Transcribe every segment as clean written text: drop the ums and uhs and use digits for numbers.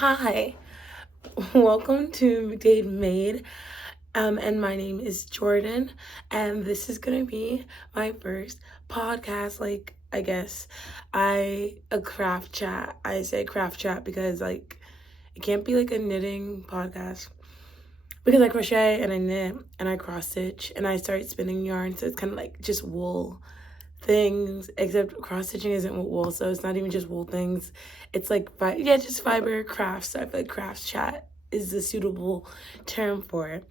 Hi, welcome to McDade Made, and my name is Jordan, and this is gonna be my first podcast. I guess a craft chat. I say craft chat because it can't be like a knitting podcast because I crochet and I knit and I cross stitch and I start spinning yarn, so it's kind of like just wool things, except cross stitching isn't wool, so it's not even just wool things. It's like just fiber crafts. So I feel like craft chat is the suitable term for it.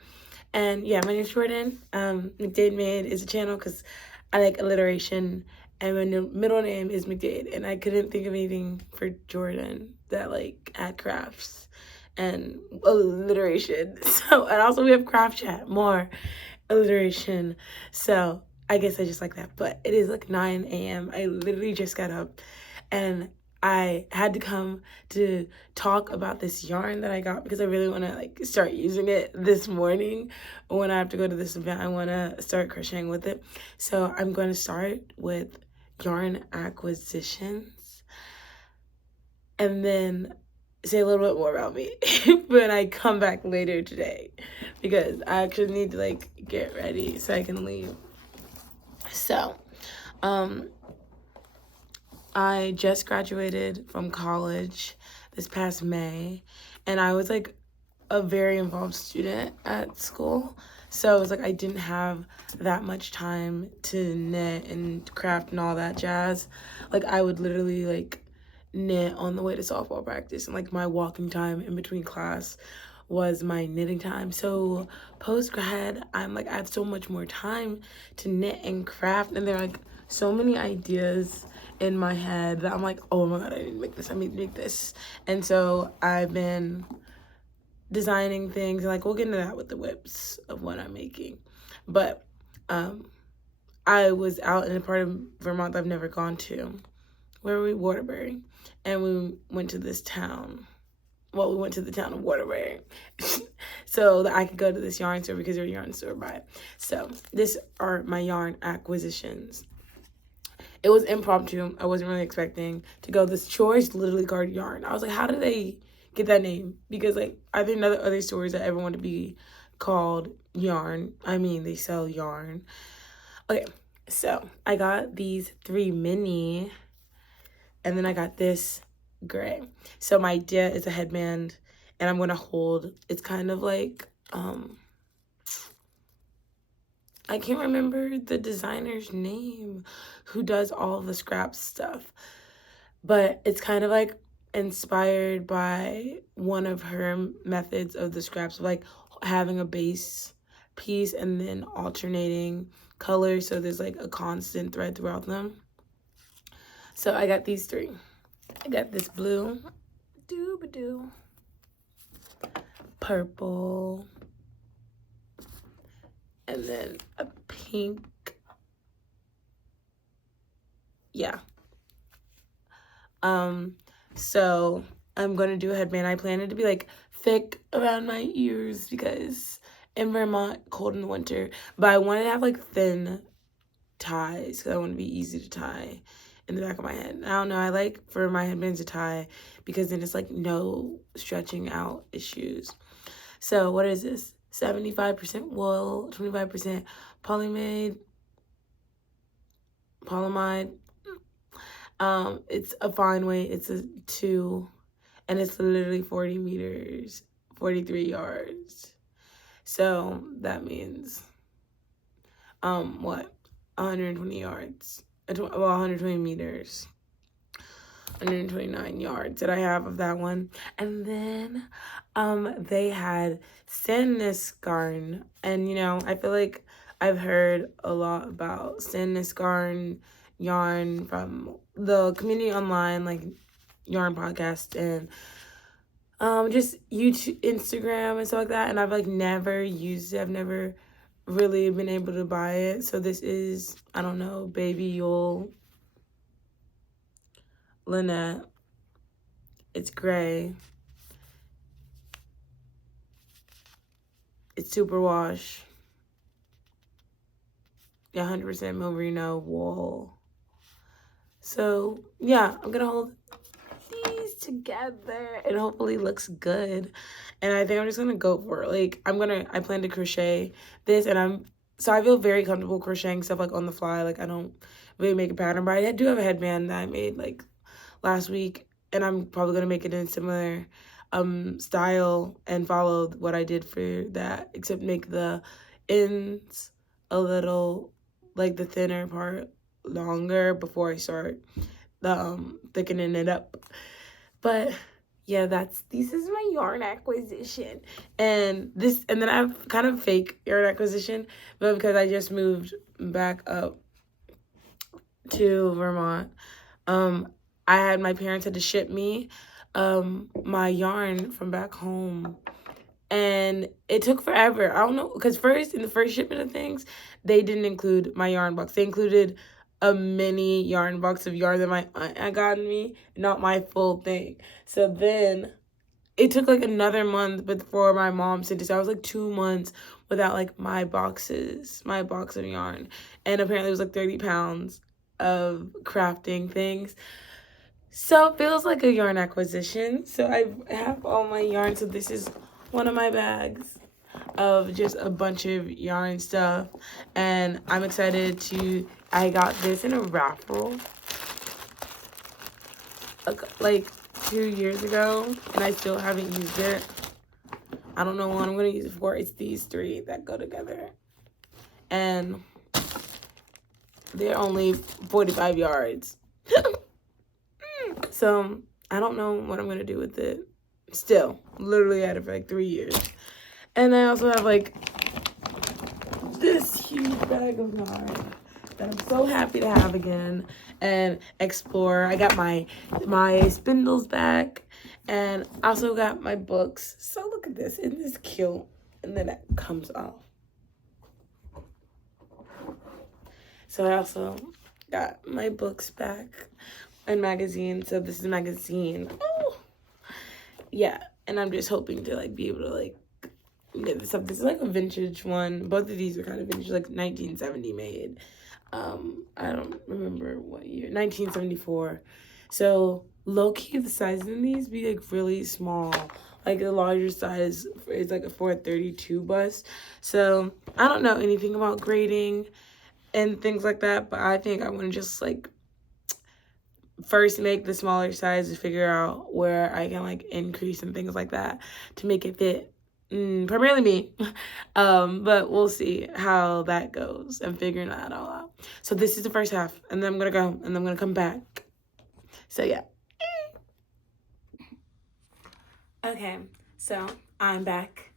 And yeah, my name's Jordan. McDade Made is a channel because I like alliteration, and my middle name is McDade, and I couldn't think of anything for Jordan that had crafts and alliteration. So, and also we have craft chat, more alliteration. So I guess I just like that. But it is like 9 a.m. I literally just got up and I had to come to talk about this yarn that I got because I really want to start using it this morning. When I have to go to this event, I want to start crocheting with it. So I'm going to start with yarn acquisitions and then say a little bit more about me when I come back later today, because I actually need to get ready so I can leave. So, I just graduated from college this past May, and I was a very involved student at school. So it was I didn't have that much time to knit and craft and all that jazz. I would literally knit on the way to softball practice, and my walking time in between class was my knitting time. So post grad, I have so much more time to knit and craft, and there are so many ideas in my head that I'm oh my god, I need to make this, I need to make this. And so I've been designing things, and we'll get into that with the whips of what I'm making. But I was out in a part of Vermont that I've never gone to, where we Waterbury, and we went to this town. Well, we went to the town of Waterbury so that I could go to this yarn store because there's a yarn store by it. So these are my yarn acquisitions. It was impromptu. I wasn't really expecting to go. This choice literally called yarn. I was how did they get that name? Because I think other stores that ever want to be called yarn. I mean, they sell yarn. Okay, so I got these 3 mini, and then I got this gray. So my idea is a headband, and I'm gonna hold, it's kind of I can't remember the designer's name who does all the scrap stuff, but it's kind of inspired by one of her methods of the scraps, having a base piece and then alternating colors, so there's a constant thread throughout them. So I got these 3. I got this blue, doo-ba-doo, purple, and then a pink. Yeah. So I'm gonna do a headband. I plan it to be thick around my ears because in Vermont, cold in the winter. But I wanted to have thin ties because I want to be easy to tie in the back of my head. I don't know. I like for my headbands to tie because then it's no stretching out issues. So what is this? 75% wool, 25% polyamide. It's a fine weight. It's a 2, and it's literally 40 meters, 43 yards. So that means, 120 yards, 120 meters, 129 yards that I have of that one. And then, they had Stannis Garn, and I feel I've heard a lot about Stannis Garn yarn from the community online, yarn podcast and just YouTube, Instagram, and stuff like that. And I've never used it. I've never really been able to buy it. So this is, I don't know, Baby Yule Lynette. It's gray. It's superwash. Yeah, 100% merino wool. So yeah, I'm gonna hold these together. It hopefully looks good. And I think I'm just gonna go for it. Like I plan to crochet this, and I feel very comfortable crocheting stuff like on the fly. Like I don't really make a pattern, but I do have a headband that I made like last week, and I'm probably gonna make it in similar style and follow what I did for that, except make the ends a little, like the thinner part, longer before I start the thickening it up. But yeah, this is my yarn acquisition. And then I have kind of fake yarn acquisition, but because I just moved back up to Vermont, I had my parents had to ship me my yarn from back home, and it took forever. I don't know, because in the first shipment of things, they didn't include my yarn box. They included a mini yarn box of yarn that my aunt had gotten me, not my full thing. So then it took like another month before my mom sent it. So I was like 2 months without like my box of yarn, and apparently it was like 30 pounds of crafting things. So it feels like a yarn acquisition. So I have all my yarn. So this is one of my bags of just a bunch of yarn stuff. And I'm excited I got this in a raffle like 2 years ago, and I still haven't used it. I don't know what I'm going to use it for. It's these 3 that go together. And they're only 45 yards. So I don't know what I'm going to do with it. Still, literally had it for like 3 years. And I also have like this huge bag of yarn that I'm so happy to have again and explore. I got my spindles back, and I also got my books. So look at this. Isn't this cute? And then it comes off. So I also got my books back and magazine. So this is a magazine. Oh, yeah. And I'm just hoping to like be able to like get this up. This is like a vintage one. Both of these are kind of vintage, like 1970 made. I don't remember what year. 1974. So low-key the size in these be like really small. Like the larger size is like a 432 bust. So I don't know anything about grading and things like that, but I think I want to just like first make the smaller size to figure out where I can like increase and things like that to make it fit primarily me. But we'll see how that goes and figuring that all out. So this is the first half, and then I'm gonna go and then I'm gonna come back. So yeah. Okay, so I'm back.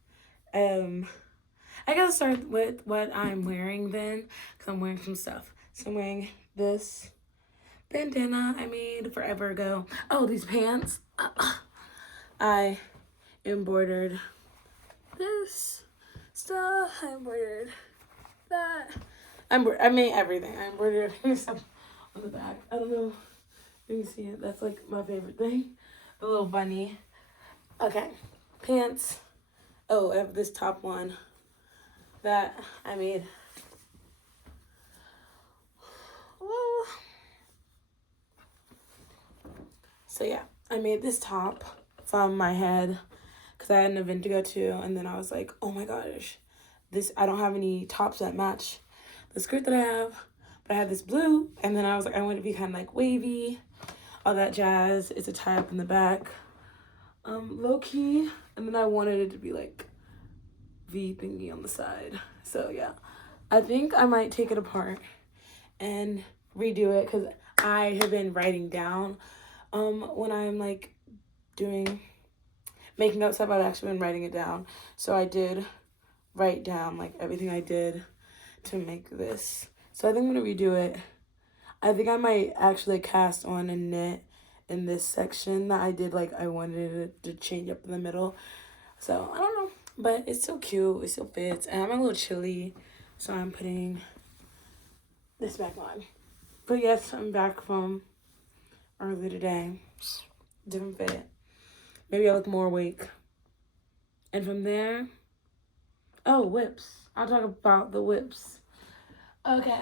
I gotta start with what I'm wearing then, because I'm wearing some stuff. So I'm wearing this bandana I made forever ago. Oh, these pants. I embroidered this stuff. I embroidered that. I made everything. I embroidered stuff on the back. I don't know if you can see it. That's like my favorite thing. The little bunny. Okay, pants. Oh, I have this top one that I made. Whoa. So yeah, I made this top from my head because I had an event to go to, and then I was like, oh my gosh, I don't have any tops that match the skirt that I have, but I had this blue, and then I was like, I want to be kind of like wavy, all that jazz. It's a tie up in the back, low key, and then I wanted it to be like V thingy on the side. So yeah, I think I might take it apart and redo it because I have been writing down when I'm like making notes stuff. I've actually been writing it down. So I did write down like everything I did to make this. So I think I'm gonna redo it. I think I might actually cast on a knit in this section that I did, like I wanted it to change up in the middle. So I don't know, but it's so cute. It still fits, and I'm a little chilly, so I'm putting this back on. But yes, I'm back from earlier today. Different fit. Maybe I look more awake. And from there, oh, whips. I'll talk about the whips. Okay.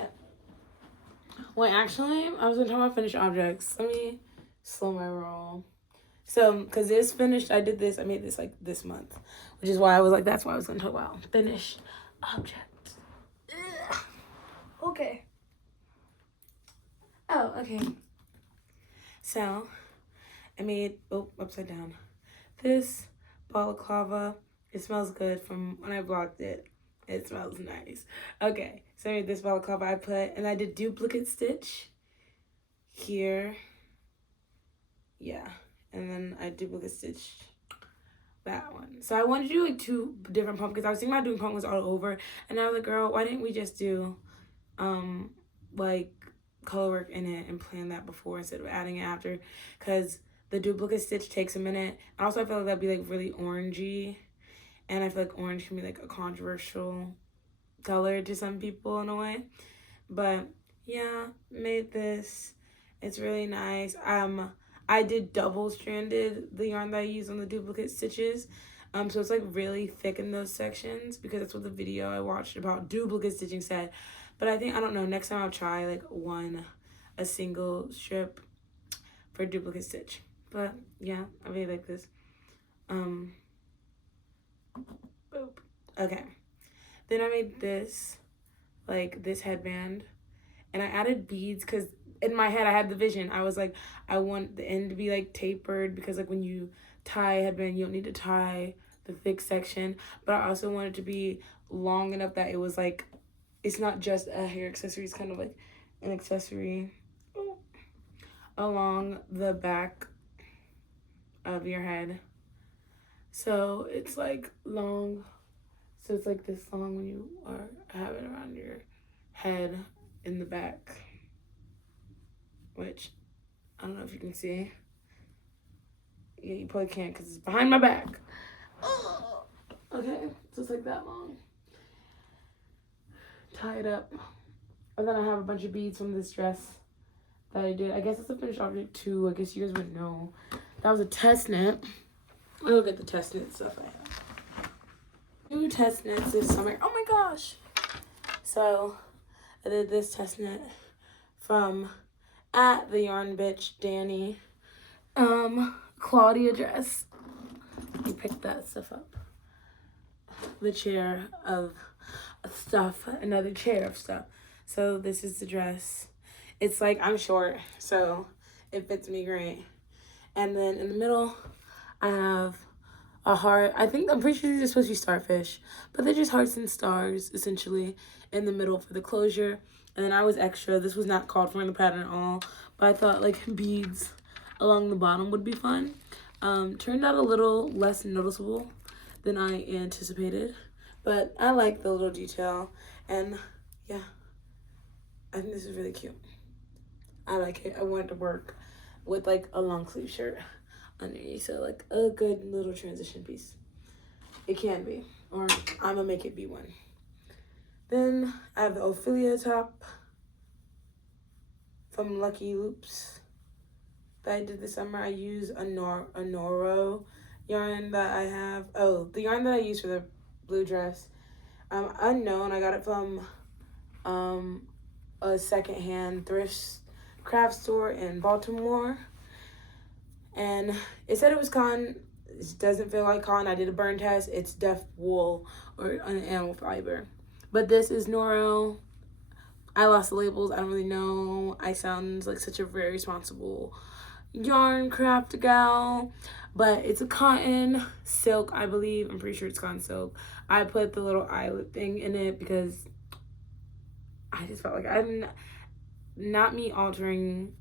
Wait, actually, I was gonna talk about finished objects. Let me slow my roll. So, because this finished, I made this like this month, which is why I was like, that's why I was going to talk about finished objects. Ugh. Okay. Oh, okay. So, I made, upside down, this balaclava. It smells good from when I blocked it. It smells nice. Okay, so I made this balaclava and I did duplicate stitch here. Yeah, and then I duplicate stitch that one. So I wanted to do like 2 different pumpkins. I was thinking about doing pumpkins all over, and I was like, girl, why didn't we just do like color work in it and plan that before instead of adding it after? Because the duplicate stitch takes a minute. And also I feel like that'd be like really orangey, and I feel like orange can be like a controversial color to some people in a way. But yeah, made this. It's really nice. I did double-stranded the yarn that I use on the duplicate stitches. So it's like really thick in those sections because that's what the video I watched about duplicate stitching said. But I don't know, next time I'll try like a single strip for duplicate stitch. But yeah, I really like this. Boop. Okay. Then I made this, like this headband, and I added beads because in my head I had the vision. I was like, I want the end to be like tapered because like when you tie a headband, you don't need to tie the thick section. But I also want it to be long enough that it was like, it's not just a hair accessory, it's kind of like an accessory along the back of your head. So it's like long. So it's like this long when you have it around your head in the back, which I don't know if you can see. Yeah, you probably can't because it's behind my back. Okay, so it's like that long. Tie it up. And then I have a bunch of beads from this dress that I did. I guess it's a finished object too. I guess you guys would know. That was a test knit. I'll look at the test knit stuff I have. 2 test knits this summer. Oh my gosh. So I did this test knit from at the yarn bitch Danny. Claudia dress. You picked that stuff up. The chair of stuff, another chair of stuff. So this is the dress. It's like, I'm short, so it fits me great. And then in the middle, I have a heart. I'm pretty sure these are supposed to be starfish, but they're just hearts and stars, essentially, in the middle for the closure. And then I was extra. This was not called for in the pattern at all, but I thought like beads along the bottom would be fun. Turned out a little less noticeable than I anticipated, but I like the little detail, and yeah, I think this is really cute. I like it. I want it to work with like a long sleeve shirt underneath, so like a good little transition piece. It can be, or I'm gonna make it be one. Then I have the Ophelia top from Lucky Loops that I did this summer. I use a Noro yarn that I have. Oh, the yarn that I use for the blue dress, unknown. I got it from a secondhand thrift craft store in Baltimore, and it said it was cotton. It doesn't feel like cotton. I did a burn test. It's def wool or an animal fiber, but this is Noro. I lost the labels. I don't really know. I sound like such a very responsible yarn craft gal, but it's a cotton silk, I believe. I'm pretty sure it's cotton silk. I put the little eyelet thing in it because I just felt like I'm not me altering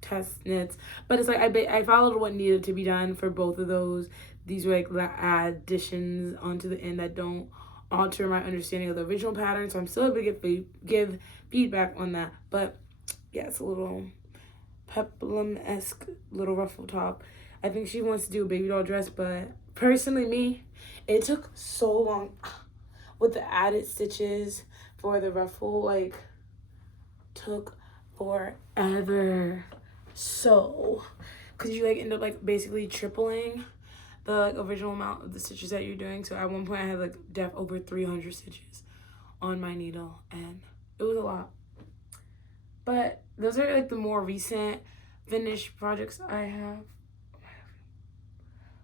test knits, but it's like I followed what needed to be done for both of those. These were like additions onto the end that don't alter my understanding of the original pattern, so I'm still able to give feedback on that. But yeah, it's a little peplum-esque little ruffle top. I think she wants to do a baby doll dress, but personally me, it took so long with the added stitches for the ruffle, like took forever. So because you like end up like basically tripling the like original amount of the stitches that you're doing. So at one point I had like over 300 stitches on my needle, and it was a lot. But those are like the more recent finished projects I have.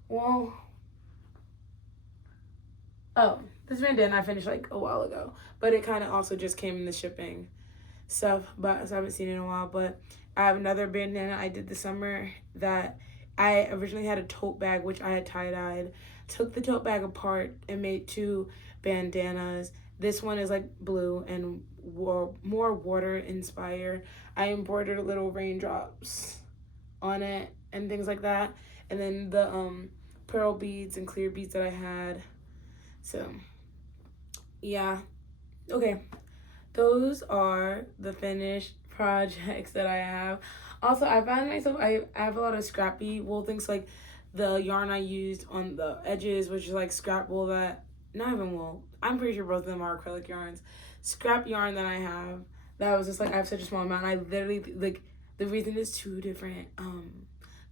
well, oh, this bandana I finished like a while ago, but it kind of also just came in the shipping stuff, but so I haven't seen it in a while. But I have another bandana I did this summer that I originally had a tote bag which I had tie-dyed. Took the tote bag apart and made two bandanas. This one is like blue and more water inspired. I embroidered little raindrops on it and things like that, and then the pearl beads and clear beads that I had. So yeah, okay, those are the finished projects that I have. Also, I found myself, I have a lot of scrappy wool things, like the yarn I used on the edges, which is like scrap wool that, not even wool, I'm pretty sure both of them are acrylic yarns. Scrap yarn that I have, that was just like, I have such a small amount, and I literally, like, the reason it's two different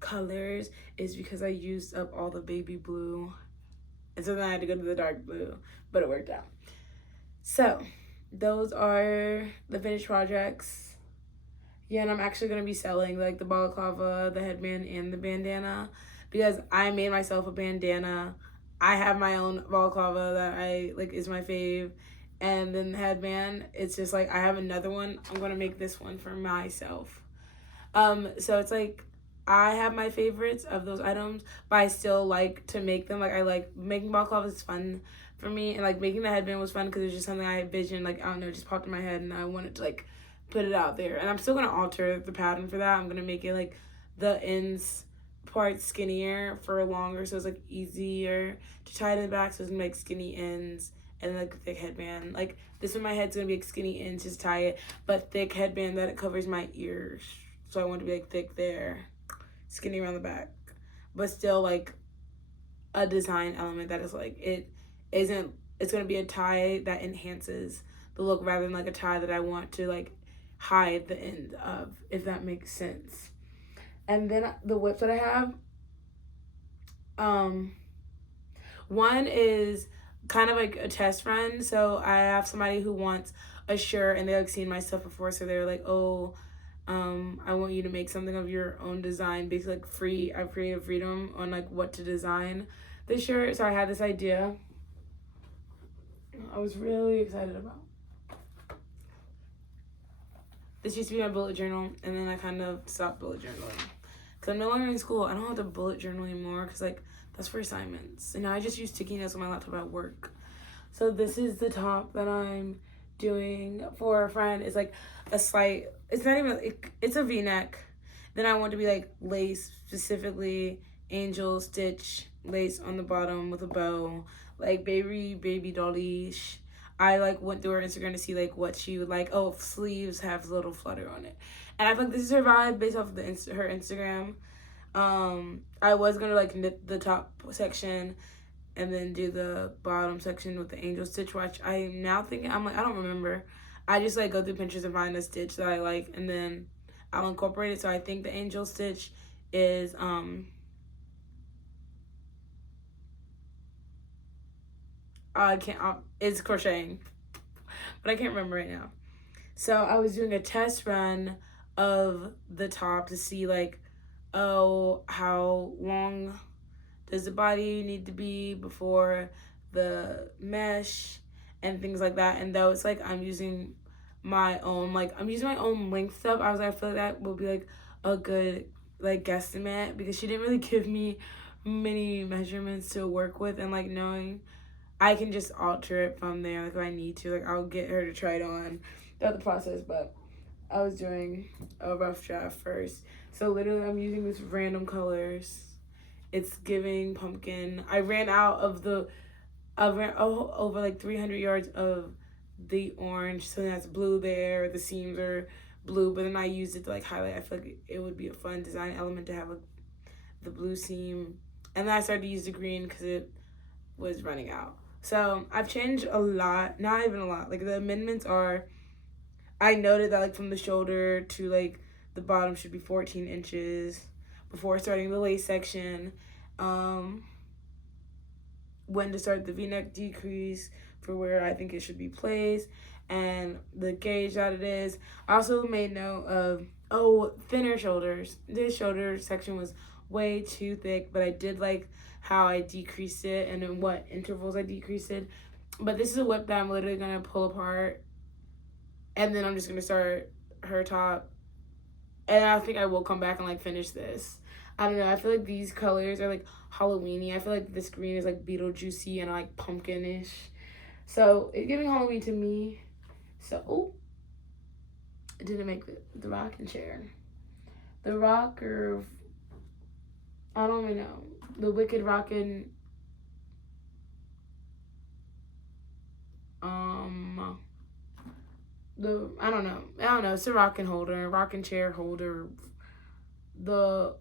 colors is because I used up all the baby blue, and so then I had to go to the dark blue, but it worked out. So, those are the finished projects. Yeah, and I'm actually going to be selling like the balaclava, the headband, and the bandana because I made myself a bandana. I have my own balaclava that I like is my fave. And then the headband, it's just like I have another one. I'm going to make this one for myself. So it's like I have my favorites of those items, but I still like to make them. Like I like making balaclava is fun for me, and like making the headband was fun because it was just something I envisioned. Like I don't know, it just popped in my head, and I wanted to like put it out there. And I'm still gonna alter the pattern for that. I'm gonna make it like the ends part skinnier for longer, so it's like easier to tie it in the back. So it's gonna be like skinny ends and like a thick headband. Like this one, my head's gonna be like skinny ends, just tie it, but thick headband that it covers my ears. So I want to be like thick there, skinny around the back, but still like a design element that is like it isn't. It's gonna be a tie that enhances the look rather than like a tie that I want to like hide the end of, if that makes sense. And then the whips that I have, one is kind of like a test run. So I have somebody who wants a shirt and they like seen my stuff before, so they're like, oh, I want you to make something of your own design, basically like I have creative freedom on like what to design the shirt. So I had this idea I was really excited about. This used to be my bullet journal, and then I kind of stopped bullet journaling because I'm no longer in school. I don't have to bullet journal anymore because like that's for assignments, and now I just use sticky notes on my laptop at work. So this is the top that I'm doing for a friend. It's like a slight, it's not even, it's a v-neck. Then I want to be like lace, specifically angel stitch lace on the bottom with a bow, like baby dolly-ish. I like went through her Instagram to see like what she would like. Oh, sleeves have a little flutter on it, and I feel like this is her vibe based off of her Instagram. I was gonna like knit the top section and then do the bottom section with the angel stitch, which I'm now thinking, I'm like, I don't remember. I just like go through Pinterest and find a stitch that I like, and then I'll incorporate it. So I think the angel stitch is it's crocheting, but I can't remember right now. So I was doing a test run of the top to see like, oh, how long does the body need to be before the mesh and things like that. And though it's like I'm using my own length stuff, I was like, I feel like that will be like a good like guesstimate because she didn't really give me many measurements to work with, and like knowing I can just alter it from there like if I need to. Like I'll get her to try it on throughout the process, but I was doing a rough draft first. So literally I'm using this random colors. It's giving pumpkin. I ran over like 300 yards of the orange, so that's blue there. The seams are blue, but then I used it to like highlight. I feel like it would be a fun design element to have the blue seam. And then I started to use the green because it was running out. So I've changed a lot, not even a lot. Like the amendments are, I noted that like from the shoulder to like the bottom should be 14 inches before starting the lace section. When to start the v-neck decrease for where I think it should be placed, and the gauge that it is. I also made note of, thinner shoulders. This shoulder section was way too thick, but I did like how I decreased it and in what intervals I decreased it. But this is a whip that I'm literally gonna pull apart, and then I'm just gonna start her top, and I think I will come back and like finish this. I don't know, I feel like these colors are like Halloweeny. I feel like this green is like Beetlejuicy and like pumpkinish, so it's giving Halloween to me. So I didn't make the rocking chair, the rocker, I don't even know, the wicked rockin', I don't know, it's a rocking holder, rocking chair holder, the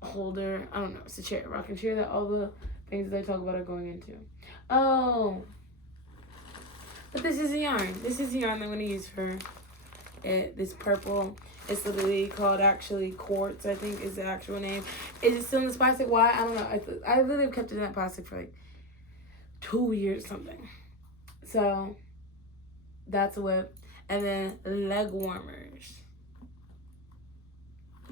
holder, I don't know, it's a chair, rocking chair that all the things that I talk about are going into. Oh, but this is the yarn. This is the yarn that I'm going to use for it, this purple. It's literally called actually Quartz, I think is the actual name. Is it still in this plastic? Why? I don't know. I literally kept it in that plastic for like 2 years something. So that's a whip. And then leg warmers.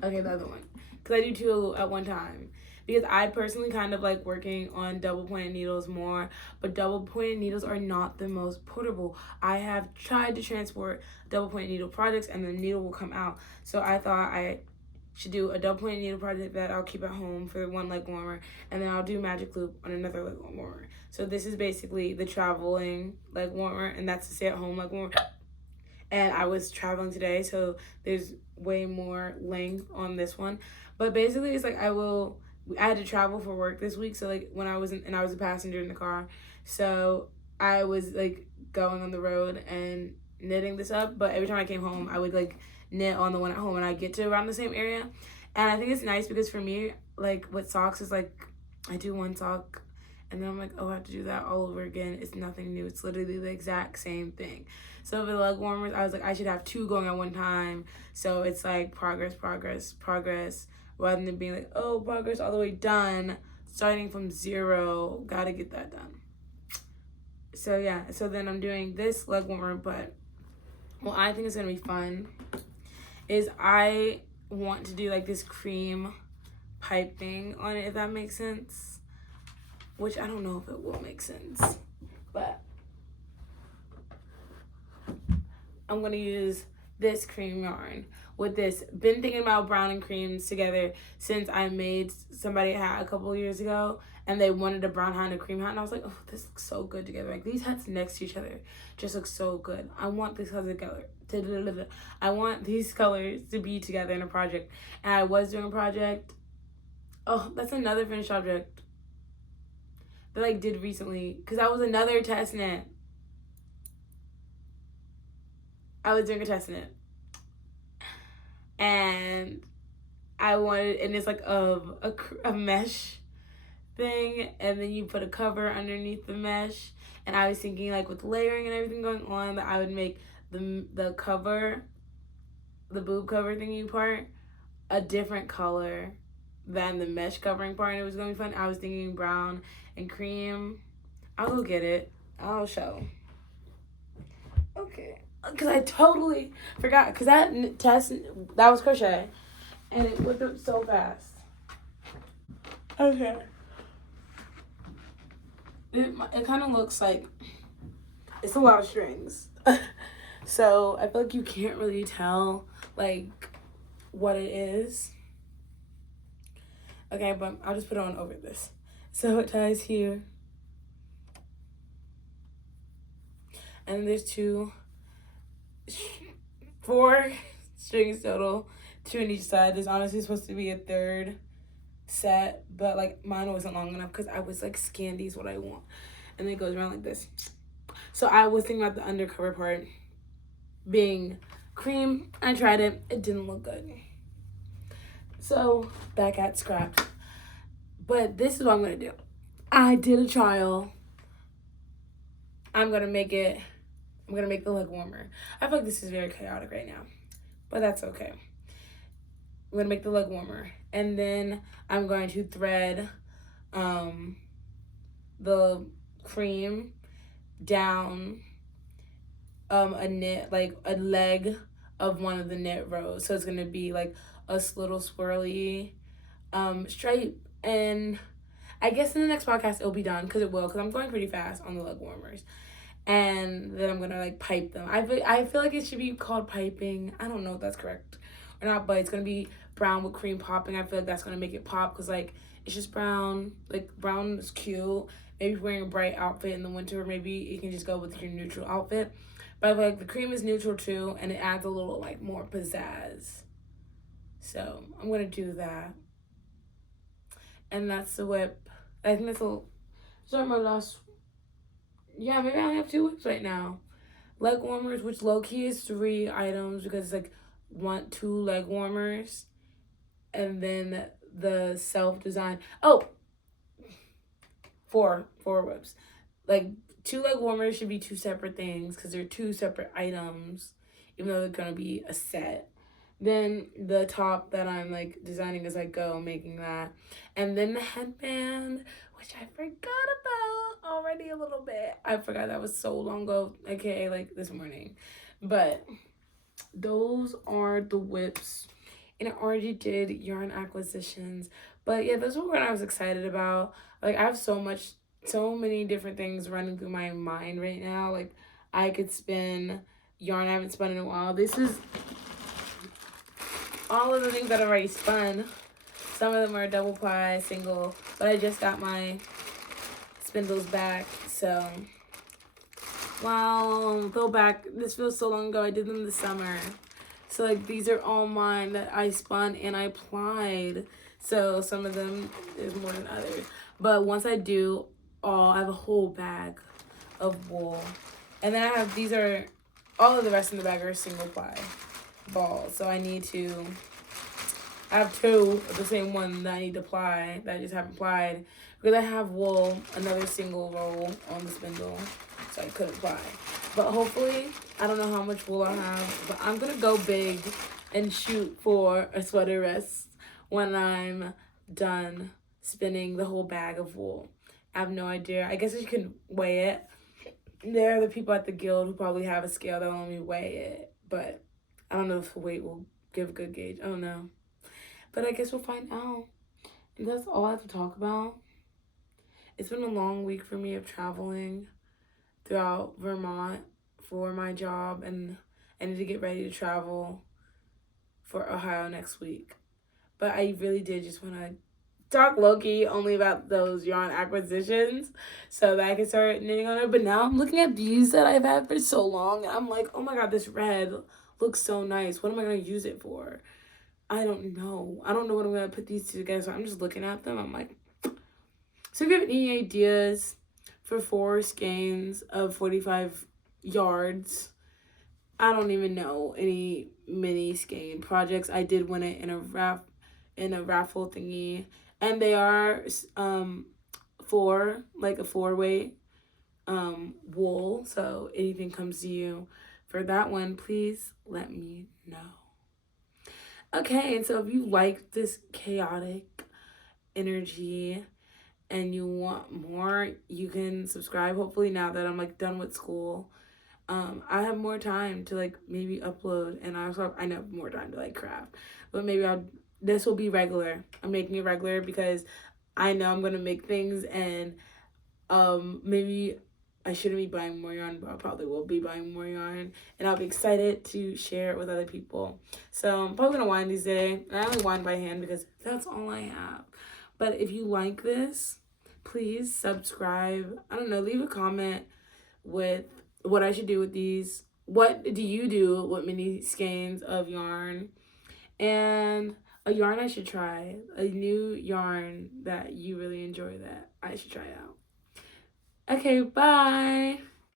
Okay, the other one. Because I do 2 at one time. Because I personally kind of like working on double pointed needles more, but double pointed needles are not the most portable. I have tried to transport double pointed needle projects and the needle will come out. So I thought I should do a double pointed needle project that I'll keep at home for one leg warmer, and then I'll do magic loop on another leg warmer. So this is basically the traveling leg warmer, and that's the stay at home leg warmer. And I was traveling today, so there's way more length on this one. But basically it's like I had to travel for work this week, so like when I was and I was a passenger in the car, so I was like going on the road and knitting this up, but every time I came home I would like knit on the one at home, and I get to around the same area. And I think it's nice because for me, like with socks, is like I do one sock and then I'm like, oh, I have to do that all over again. It's nothing new. It's literally the exact same thing. So for the leg warmers, I was like, I should have 2 going at one time, so it's like progress, rather than being like, oh, progress all the way done, starting from 0, gotta get that done. So yeah, so then I'm doing this leg warmer, but what I think is gonna be fun is I want to do like this cream pipe thing on it, if that makes sense, which I don't know if it will make sense, but I'm gonna use this cream yarn with this. Been thinking about brown and creams together since I made somebody a hat a couple years ago, and they wanted a brown hat and a cream hat, and I was like, oh, this looks so good together. Like these hats next to each other just look so good. I want these colors together. I want these colors to be together in a project. And I was doing a project. Oh, that's another finished object that I did recently, because that was another test knit. I was doing a test knit, and I wanted, and it's like a mesh thing, and then you put a cover underneath the mesh, and I was thinking like with layering and everything going on that I would make the cover, the boob cover thingy part, a different color than the mesh covering part, and it was going to be fun. I was thinking brown and cream. I'll go get it. I'll show. Okay. Because I totally forgot. Because that test, that was crochet. And it whipped up so fast. Okay. It kind of looks like it's a lot of strings. So I feel like you can't really tell like what it is. Okay, but I'll just put it on over this. So it ties here. And there's 4 strings total, 2 on each side. There's honestly supposed to be a 3rd set, but like mine wasn't long enough because I was like, scan these what I want. And then it goes around like this. So I was thinking about the undercover part being cream. I tried it. It didn't look good. So that got scrapped. But this is what I'm going to do. I did a trial. I'm going to make the leg warmer. I feel like this is very chaotic right now, but that's okay. I'm going to make the leg warmer. And then I'm going to thread the cream down a knit, like a leg of one of the knit rows. So it's going to be like a little swirly stripe, and I guess in the next podcast it'll be done, because it will, because I'm going pretty fast on the leg warmers. And then I'm gonna like pipe them. I feel like it should be called piping. I don't know if that's correct or not, but it's gonna be brown with cream popping. I feel like that's gonna make it pop, because like it's just brown. Like brown is cute. Maybe wearing a bright outfit in the winter, maybe you can just go with your neutral outfit. But I feel like the cream is neutral too, and it adds a little like more pizzazz. So I'm gonna do that. And that's the whip. I think that's my last. Yeah, maybe I only have 2 whips right now. Leg warmers, which low key is 3 items, because it's like 2 leg warmers, and then the self design. Oh, 4 whips. Like 2 leg warmers should be 2 separate things, because they're 2 separate items, even though they're gonna be a set. Then the top that I'm like designing as I go, making that. And then the headband, which I forgot about already a little bit. I forgot that was so long ago, aka like this morning. But those are the whips. And I already did yarn acquisitions. But yeah, those were what I was excited about. Like I have so many different things running through my mind right now. Like I could spin yarn I haven't spun in a while. This is all of the things that I've already spun. Some of them are double ply, single, but I just got my spindles back. So, wow, go back. This feels so long ago. I did them this summer. So, like, these are all mine that I spun and I plied. So, some of them is more than others. But once I do I have a whole bag of wool. And then I have, all of the rest in the bag are single ply balls. So I have 2 of the same one that I need to ply, that I just haven't plied, because I have wool, another single roll on the spindle, so I couldn't ply. But hopefully, I don't know how much wool I have, but I'm gonna go big and shoot for a sweater vest when I'm done spinning the whole bag of wool. I have no idea. I guess you can weigh it. There are the people at the guild who probably have a scale that will let me weigh it, but I don't know if the weight will give a good gauge. I don't know. But I guess we'll find out. And that's all I have to talk about. It's been a long week for me of traveling throughout Vermont for my job, and I need to get ready to travel for Ohio next week. But I really did just want to talk low-key only about those yarn acquisitions so that I can start knitting on it. But now I'm looking at these that I've had for so long, and I'm like, oh my god, this red looks so nice. What am I going to use it for? I don't know. I don't know what I'm going to put these 2 together, so I'm just looking at them. I'm like, so if you have any ideas for 4 skeins of 45 yards, I don't even know any mini skein projects. I did win it in a raffle thingy, and they are 4, like a 4-weight wool, so anything comes to you for that one, please let me know. Okay, and so if you like this chaotic energy and you want more, you can subscribe. Hopefully now that I'm like done with school, I have more time to like maybe upload, and I know more time to like craft, but maybe this will be regular. I'm making it regular because I know I'm gonna make things, and maybe I shouldn't be buying more yarn, but I probably will be buying more yarn, and I'll be excited to share it with other people. So I'm probably gonna wind these today. I only wind by hand because that's all I have. But if you like this, please subscribe. I don't know, leave a comment with what I should do with these. What do you do with mini skeins of yarn? And a yarn I should try, a new yarn that you really enjoy that I should try out. Okay, bye.